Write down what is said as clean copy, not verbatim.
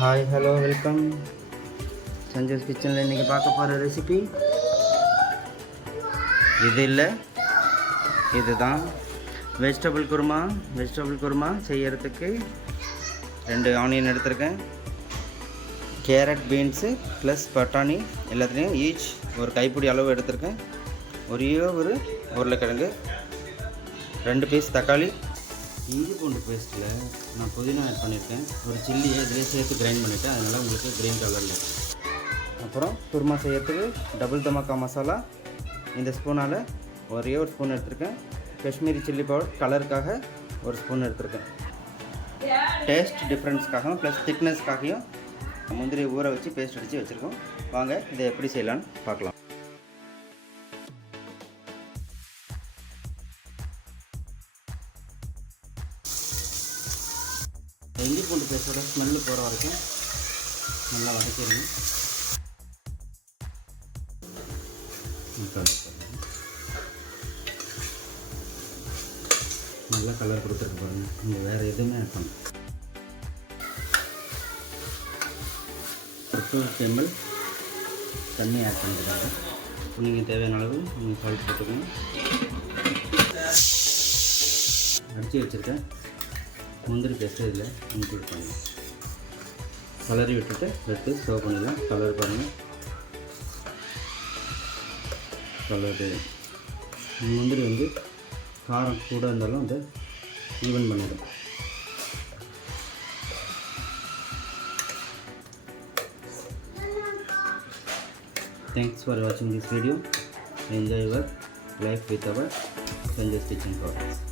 Hi hello welcome. சஞ்சய்ஸ் கிச்சனில் இன்றைக்கி பார்க்க போகிற ரெசிபி இது இல்லை, இதுதான் வெஜிடபிள் குருமா செய்யறதுக்கு 2 ஆனியன் எடுத்திருக்கேன். கேரட், பீன்ஸு ப்ளஸ் பட்டாணி எல்லாத்துலேயும் ஈச் ஒரு கைப்பிடி அளவு எடுத்திருக்கேன். ஒரே ஒரு உருளைக்கிழங்கு, 2 பீஸ் தக்காளி, இஞ்சி பூண்டு பேஸ்ட்டில் நான் புதினா ஆட் பண்ணியிருக்கேன். ஒரு சில்லியை இதிலே சேர்த்து கிரைண்ட் பண்ணிவிட்டேன், அதனால் உங்களுக்கு க்ரீன் கலரில். அப்புறம் குருமா செய்யறதுக்கு டபுள் தமாக்கா மசாலா இந்த ஸ்பூனால் ஒரே ஒரு ஸ்பூன் எடுத்திருக்கேன். காஷ்மீரி சில்லி பவுடர் கலருக்காக ஒரு ஸ்பூன் எடுத்திருக்கேன். டேஸ்ட் டிஃப்ரென்ஸ்க்காகவும் ப்ளஸ் திக்னஸ்க்காகவும் முந்திரி ஊற வச்சு பேஸ்ட் அடித்து வச்சுருக்கோம். வாங்க இதை எப்படி செய்யலான்னு பார்க்கலாம். இஞ்சி பூண்டு பேஸ்ட்டோட ஸ்மெல்லு போகிற வரைக்கும் நல்லா வதக்கிடுங்க. நல்லா கலர் கொடுத்துருக்கு பாருங்கள். நீங்கள் வேறு எதுவுமே ஆட் பண்ணணும். ஒரு 2 ml தண்ணி ஆட் பண்ணிக்கிறாங்க. நீங்கள் தேவையான அளவு நீங்கள் சால்ட் போட்டுக்கணும். அடித்து வச்சுருக்கேன் முந்திரி பேஸ்ட்டு இதில் இன்க்ளூட் பண்ணலாம். கலரி விட்டுட்டு எடுத்து சர்வ் பண்ணிடலாம். கலர் பாருங்கள், கலரு முந்திரி காரம் கூட இருந்தாலும் அதை ஈவன் பண்ணிடும். Thanks for watching this video. Enjoy your life with our Sanjay's Kitchen products.